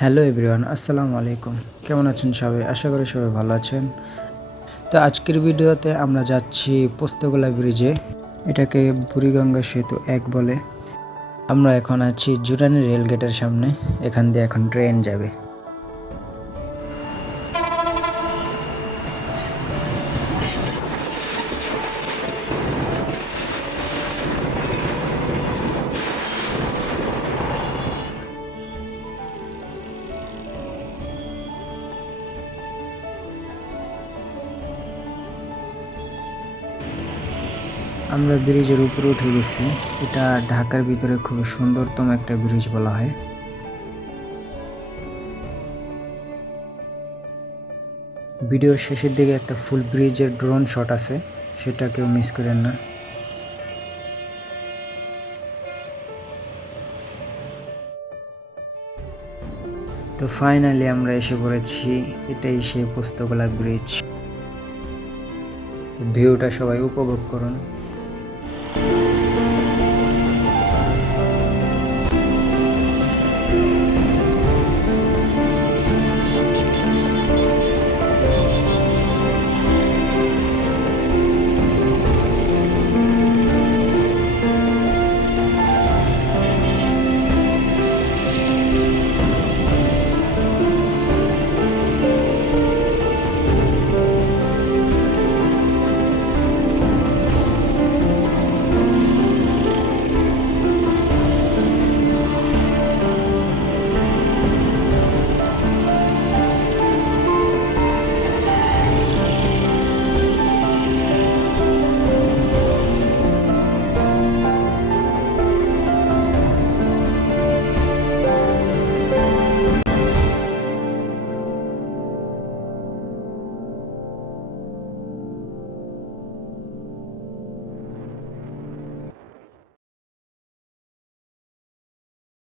Hello everyone, আসসালামু আলাইকুম। কেমন আছেন সবাই? আশা করি সবাই ভালো আছেন। তো আজকের ভিডিওতে আমরা যাচ্ছি পোস্তগোলা ব্রিজে। এটাকে বুড়িগঙ্গা সেতু ১ বলে। আমরা এখন আছি জুরানী রেলগেটের সামনে। এখান দিয়ে এখন ট্রেন যাবে। আমরা ব্রিজের উপরে উঠে গেছি। এটা ঢাকার ভিতরে খুব সুন্দরতম একটা ব্রিজ বলা হয়। ভিডিওর শেষের দিকে একটা ফুল ব্রিজের ড্রোন শট আছে, সেটা কেউ মিস করেন না। তো ফাইনালি আমরা এসে পড়েছি। এটাই সেই পোস্তগোলা ব্রিজ। ভিউটা সবাই উপভোগ করুন।